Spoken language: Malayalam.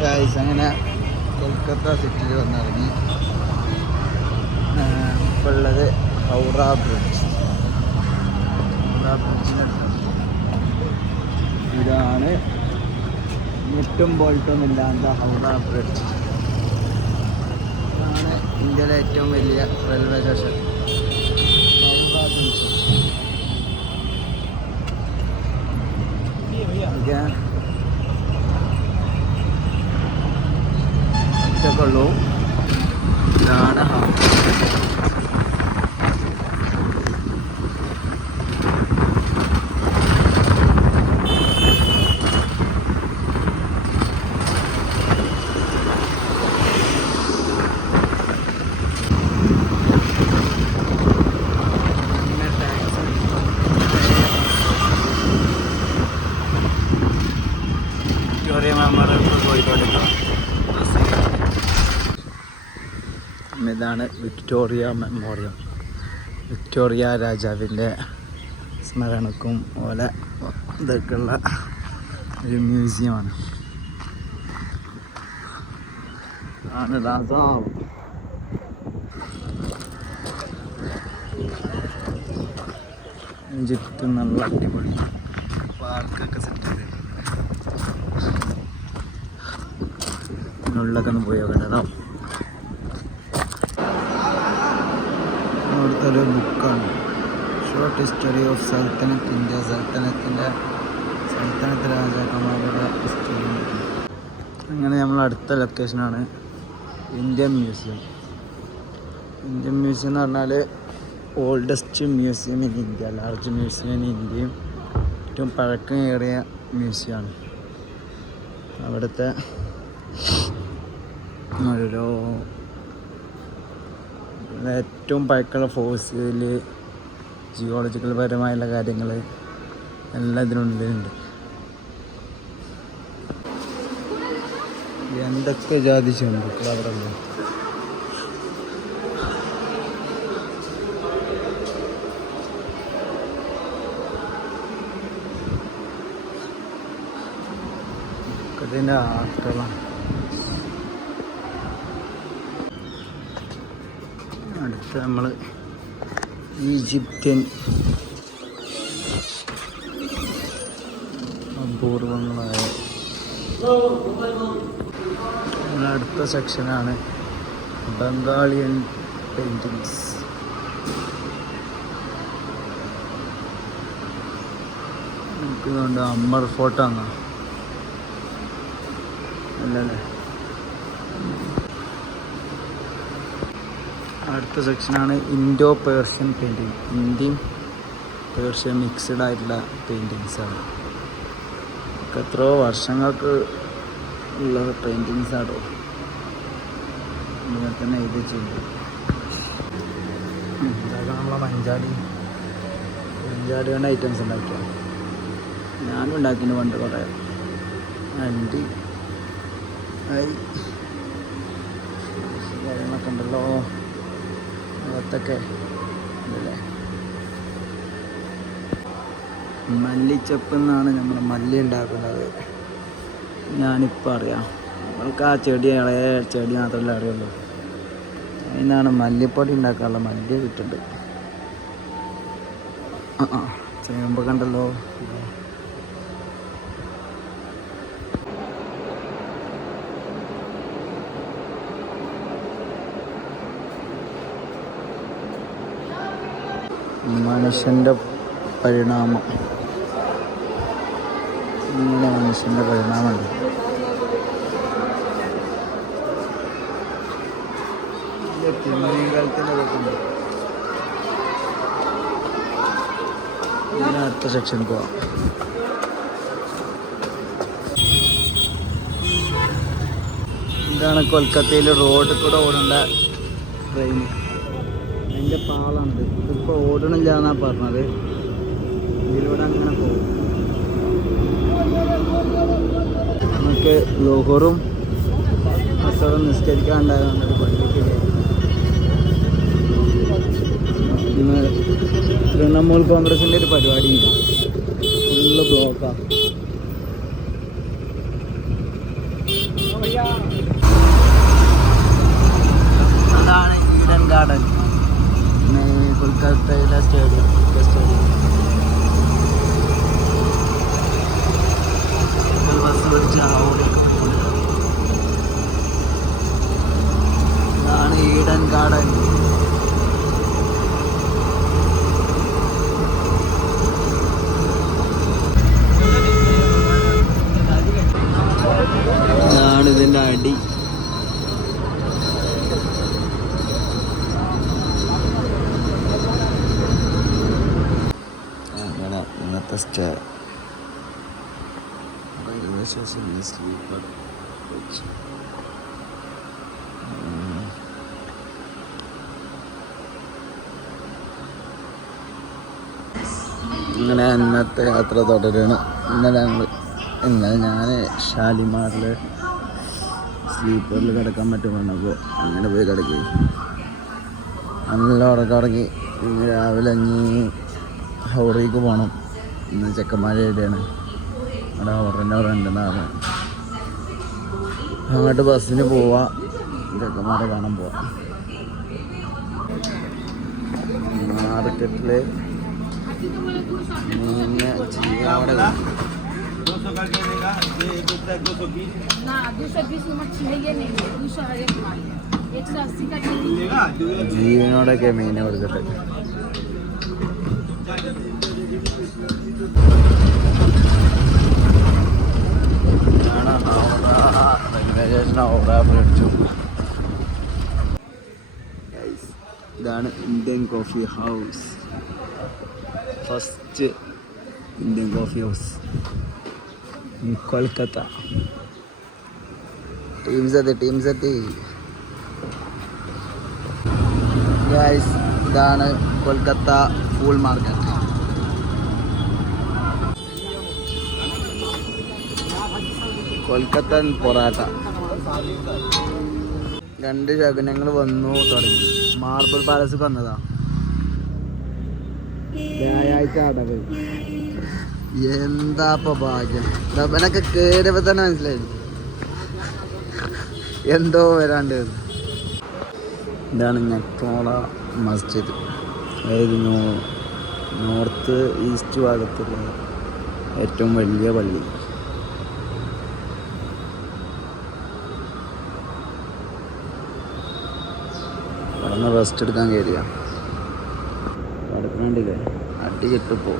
ഗായ്സ് അങ്ങനെ കൊൽക്കത്ത സിറ്റിയിൽ വന്നിറങ്ങി. ഇപ്പോൾ ഉള്ളത് ഹൗറ ബ്രിഡ്ജ്. ഇതാണ് മുട്ടും ബോൾട്ടും ഇല്ലാത്ത ഹൗറ ബ്രിഡ്ജ്. ഇതാണ് ഇന്ത്യയിലെ ഏറ്റവും വലിയ റെയിൽവേ സ്റ്റേഷൻ ഹൗറ ജംഗ്ഷൻ. ഒറ്റക്കുള്ളൂ. ഇതാണ് ഇതാണ് വിക്ടോറിയ മെമ്മോറിയം. വിക്ടോറിയ രാജാവിൻ്റെ സ്മരണക്കും പോലെ ഇതൊക്കെയുള്ള ഒരു മ്യൂസിയമാണ്. ആണ് രാജാവ്. ചുറ്റും നല്ല അടിപൊളി പാർക്കൊക്കെ സെറ്റ് ചെയ്ത് ഉള്ളിലൊക്കെ ഒന്ന് പോയി നോക്കണ്ടോ. അവിടുത്തെ ഒരു ബുക്കാണ് ഷോർട്ട് ഹിസ്റ്ററി ഓഫ് സൽത്തനത്ത് ഇന്ത്യ. സൽത്തനത്ത് രാജാക്കന്മാരുടെ ഹിസ്റ്ററി. അങ്ങനെ നമ്മൾ അടുത്ത ലൊക്കേഷനാണ് ഇന്ത്യൻ മ്യൂസിയം. ഇന്ത്യൻ മ്യൂസിയം എന്ന് പറഞ്ഞാൽ oldest museum in India, large museum in ഇന്ത്യയും ഏറ്റവും പഴക്കമേറിയ മ്യൂസിയമാണ്. അവിടുത്തെ ഓരോ ഏറ്റവും പഴക്കമുള്ള ഫോസിൽ, ജിയോളജിക്കൽ പരമായുള്ള കാര്യങ്ങൾ എല്ലാം ഇതിനുള്ളിലുണ്ട്. എന്തൊക്കെ ജാതി ചെമ്പുക്കൾ അവിടെ ഉണ്ട്. ഇതിൻ്റെ ആർട്ടുകളാണ്. അടുത്ത നമ്മൾ ഈജിപ്ത്യൻ അപൂർവങ്ങളായ അടുത്ത സെക്ഷനാണ് ബംഗാളിയൻ പെയിൻറ്റിങ്സ്. നമുക്കിതുകൊണ്ട് അമ്മർ ഫോട്ടോ ആണ് അല്ലല്ലേ. അടുത്ത സെക്ഷനാണ് ഇൻഡോ പേർഷ്യൻ പെയിൻറ്റിങ്. ഇന്ത്യയും പേർഷ്യൻ മിക്സ്ഡ് ആയിട്ടുള്ള പെയിൻറ്റിങ്സാണ്. എത്രയോ വർഷങ്ങൾക്ക് ഉള്ള പെയിൻറ്റിങ്സാണോ ഇങ്ങനെ തന്നെ എഴുതി ചെയ്യുന്നത്. ഇതൊക്കെ നമ്മളെ മഞ്ചാടി കൊണ്ട് ഐറ്റംസ് ഉണ്ടാക്കിയ ഞാനും ഉണ്ടാക്കിന് പണ്ട് കുറേ അണ്ടി കാര്യങ്ങളൊക്കെ ഉണ്ടല്ലോ. അകത്തൊക്കെ അല്ലേ മല്ലിച്ചപ്പ് എന്നാണ് നമ്മൾ മല്ലി ഉണ്ടാക്കുന്നത്. ഞാനിപ്പോൾ അറിയാം. നമ്മൾക്ക് ആ ചെടി ഇളയ ചെടി മാത്രമല്ലേ അറിയുള്ളൂ. അതിനാണ് മല്ലിപ്പൊടി ഉണ്ടാക്കാനുള്ള മല്ലി കിട്ടുന്നുണ്ട്. ചേമ്പ് കണ്ടല്ലോ. മനുഷ്യൻ്റെ പരിണാമം. ഇങ്ങനെ മനുഷ്യൻ്റെ പരിണാമമുണ്ട്. തിമിംഗലത്തിൻ്റെ ഇങ്ങനെ അടുത്ത സെക്ഷൻ പോവാം. ഇതാണ് കൊൽക്കത്തയിൽ റോഡിൽ കൂടെ ഓടേണ്ട ട്രെയിൻ. അതിൻ്റെ പാളമുണ്ട്. ഇപ്പോൾ ഓടണില്ല എന്നാണ് പറഞ്ഞത്. ഇതിലൂടെ അങ്ങനെ പോകും. നമുക്ക് ലോഹറും അസറും നിസ്കരിക്കാനുണ്ടായതുകൊണ്ട് പള്ളിക്ക് ഇന്ന് തൃണമൂൽ കോൺഗ്രസിൻ്റെ ഒരു പരിപാടിയുണ്ട്. ഫുള്ള് ബ്ലോക്കാണ്. ഇതാണ് ഈഡൻ ഗാർഡൻ. ഇതാണ് ഇതിൻ്റെ അടി. അങ്ങനെ ഇന്നത്തെ സ്റ്റേ റെയിൽവേ സ്റ്റേഷനിൽ സ്ലീപ്പർ കോച്ച്. ഇങ്ങനെ ഇന്നത്തെ യാത്ര തുടരുകയാണ്. ഇന്നലെ ഞാൻ ഷാലിമാറിൽ സ്ലീപ്പറിൽ കിടക്കാൻ പറ്റും പറഞ്ഞപ്പോൾ അങ്ങനെ പോയി കിടക്കി. നല്ല ഉറക്കി. ഇന്ന് രാവിലെ ഇനി ഹൗറയ്ക്ക് പോകണം. ഇന്ന് ചെക്കന്മാരെ എവിടെയാണ് അവിടെ ഹൗറിൻ്റെ അവിടെ ഉണ്ടെന്ന് പറഞ്ഞു. അങ്ങോട്ട് ബസ്സിന് പോവാം, ചെക്കന്മാരെ കാണാൻ പോവാം. മാർക്കറ്റിൽ പിന്നെ അവിടെ ജീവനോടൊക്കെ മീനെ കൊടുക്കട്ടെ. ഇതാണ് Indian coffee house. First Indian coffee house Kolkata. Teams എത്തി ഗൈസ്. ഇതാണ് കൊൽക്കത്ത ഫുൾ മാർക്കറ്റ്. കൊൽക്കത്തൻ പൊറാട്ട. 2 ശകുനങ്ങൾ വന്നു തുടങ്ങി. മാർബിൾ പാലസ് വന്നതാ വ്യാഴാഴ്ച അടവ്. എന്താപ്പ ഭാഗ്യം. അവനൊക്കെ കയറിയപ്പോൾ തന്നെ മനസ്സിലായി എന്തോ വരാണ്ട്. ഇതാണ് ഞെട്ടോള മസ്ജിദ്. അതായത് നോർത്ത് ഈസ്റ്റ് ഭാഗത്തുള്ള ഏറ്റവും വലിയ പള്ളി. അവിടെ റെസ്റ്റ് എടുക്കാൻ കയറിയ കിടക്കണില്ലേ, അടി കിട്ടിപ്പോ.